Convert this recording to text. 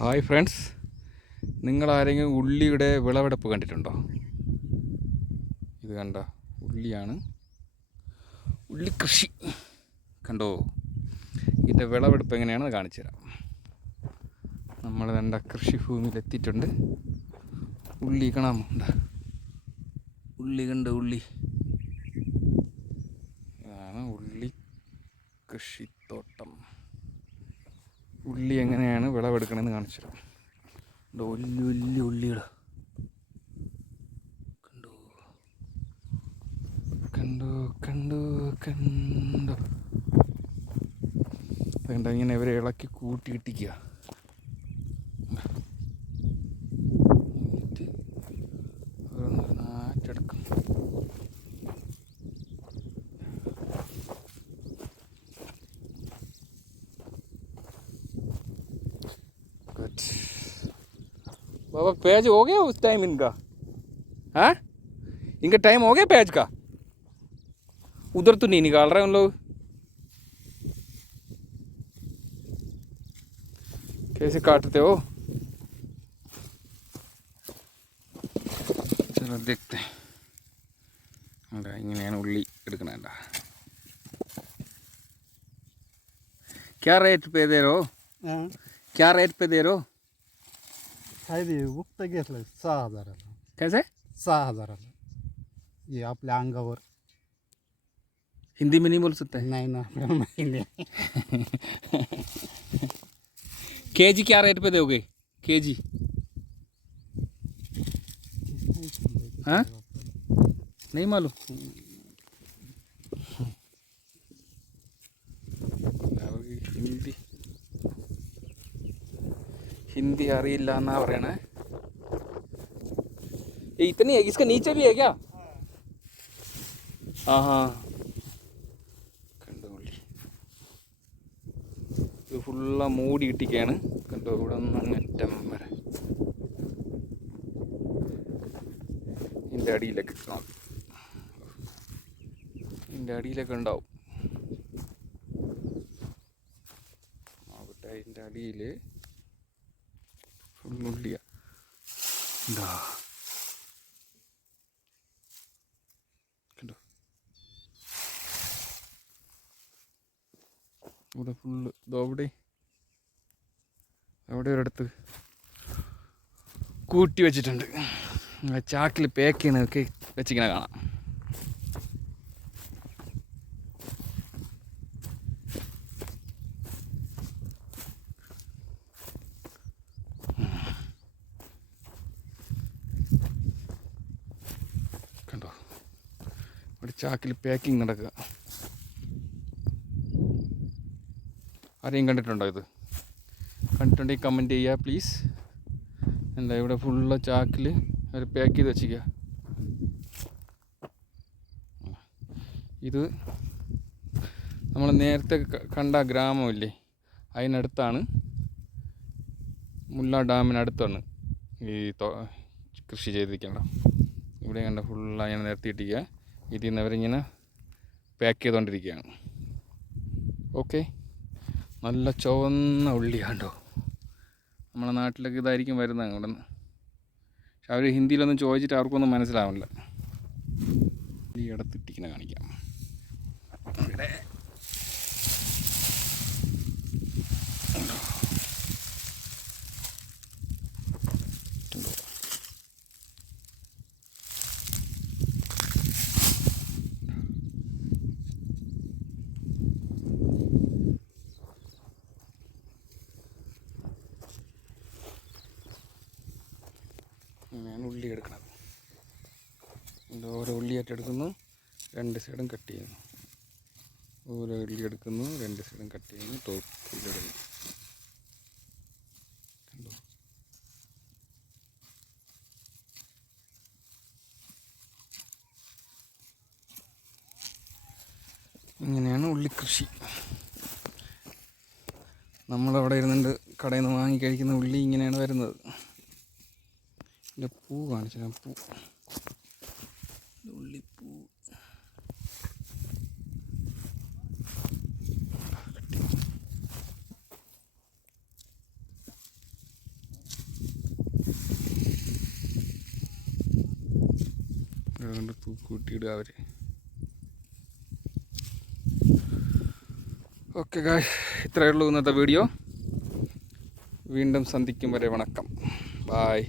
Hi friends, നിങ്ങളാരെങ്കിലും ഉള്ളിയുടെ വിളവെടുപ്പ് കണ്ടിട്ടുണ്ടോ? ഇത് കണ്ട ഉള്ളിയാണ്, ഉള്ളി കൃഷി കണ്ടോ. ഇതിൻ്റെ വിളവെടുപ്പ് എങ്ങനെയാണെന്ന് കാണിച്ചു തരാം. നമ്മൾ കണ്ട കൃഷിഭൂമിയിൽ എത്തിയിട്ടുണ്ട്. ഉള്ളി കാണാമോ? ഉള്ളി കണ്ടോ, ഉള്ളി. ഇതാണ് ഉള്ളി കൃഷിത്തോട്ടം. ഉള്ളി എങ്ങനെയാണ് വിളവെടുക്കണമെന്ന് കാണിച്ചു തരാം. വലിയ വലിയ ഉള്ളികൾ കണ്ടോ കണ്ടോ കണ്ടോ കണ്ടോ. കണ്ടോ, ഇങ്ങനെ ഇവരെ ഇളക്കി കൂട്ടിയിട്ടിക്കുക. നാറ്റെടുക്കും. बाबा पैज हो गया उस टाइम इनका? हाँ, इनका टाइम हो गया पैज का? उधर तो नहीं निकाल रहे उन लोग. कैसे काटते हो? चलो देखते हैं. ഇങ്ങനെയാണ് ഉള്ളി എടുക്കണേണ്ട. क्या रेट पे दे रहे हो? क्या रेट पे दे रहे हो? उक्त घेतलं 6,000. कैसे? 6,000. ये आपल्या अंगावर. हिंदी में नहीं बोल सकते? नाही ना, आपल्याला माहिती नाही. केजी क्या रेट पे दोगे? केजी? हाँ, नहीं मालूम. हिंदी हिंदी അറിയില്ല എന്നാ പറയണേ. इतनी है? इसका नीचे भी है क्या? हाँ हाँ, കണ്ടോ ഉള്ളി. ഇത് ഫുള്ള മൂടി ഇട്ടിക്കാണ്. കണ്ടോ, ഇവിടെ നിന്ന് അങ്ങറ്റം വരെ ഇതിൻ്റെ അടിയിലൊക്കെ കാണാം. ഇതിൻ്റെ അടിയിലൊക്കെ ഉണ്ടാവും. അവിടെ അതിൻ്റെ അടിയിൽ ഫുള്ളുള്ളിയ. എന്താ കണ്ടോ, ഇവിടെ ഫുള്ള് അവിടെ അവിടെ ഒരിടത്ത് കൂട്ടി വെച്ചിട്ടുണ്ട്. ചാക്കിൽ പാക്ക് ചെയ്യുന്നതൊക്കെ വെച്ചിങ്ങനെ കാണാം. കണ്ടോ, ഇവിടെ ചാക്കിൽ പാക്കിങ് നടക്കുക. ആരെയും കണ്ടിട്ടുണ്ടോ? ഇത് കണ്ടിട്ടുണ്ടെങ്കിൽ കമൻറ്റ് ചെയ്യുക പ്ലീസ്. എന്താ ഇവിടെ ഫുള്ള് ചാക്കിൽ അവർ പാക്ക് ചെയ്ത് വെച്ചിരിക്കുക. ഇത് നമ്മൾ നേരത്തെ കണ്ട ഗ്രാമമില്ലേ, അതിനടുത്താണ്, മുല്ല ഡാമിനടുത്താണ് ഈ കൃഷി ചെയ്തിരിക്കേണ്ട. ഇവിടെ കണ്ട ഫുള്ള് അങ്ങനെ നിരത്തിയിട്ടിരിക്കുക. ഇതിൽ നിന്ന് അവരിങ്ങനെ പാക്ക് ചെയ്തുകൊണ്ടിരിക്കുകയാണ്. ഓക്കെ, നല്ല ചുവന്ന ഉള്ളിയാണ്ടോ. നമ്മളെ നാട്ടിലൊക്കെ ഇതായിരിക്കും വരുന്നത് അവിടെ നിന്ന്. പക്ഷെ അവർ ഹിന്ദിയിലൊന്നും ചോദിച്ചിട്ട് അവർക്കൊന്നും മനസ്സിലാവില്ല. ഈ ഇടത്തിട്ടിങ്ങനെ കാണിക്കാം. ഇവിടെ ഇങ്ങനെയാണ് ഉള്ളി എടുക്കുന്നത്. ഓരോ ഉള്ളിയായിട്ട് എടുക്കുന്നു, രണ്ട് സൈഡും കട്ട് ചെയ്യുന്നു. ഓരോ ഉള്ളി എടുക്കുന്നു, രണ്ട് സൈഡും കട്ട് ചെയ്യുന്നു, ടോപ്പിലിടുന്നു. കണ്ടോ, ഇങ്ങനെയാണ് ഉള്ളിക്കൃഷി. നമ്മളവിടെ ഇരുന്നുണ്ട് കടയിൽ നിന്ന് വാങ്ങി കഴിക്കുന്ന ഉള്ളി ഇങ്ങനെയാണ് വരുന്നത്. ഇതിൻ്റെ പൂ കാണിച്ചു, പൂ, ഉള്ളിപ്പൂ. അതുകൊണ്ട് കൂട്ടിയിടുക അവർ. ഓക്കെ ഗായ്സ്, ഇത്രയേ ഉള്ളൂ ഇന്നത്തെ വീഡിയോ. വീണ്ടും സന്ധിക്കും വരെ വണക്കം. ബായ്.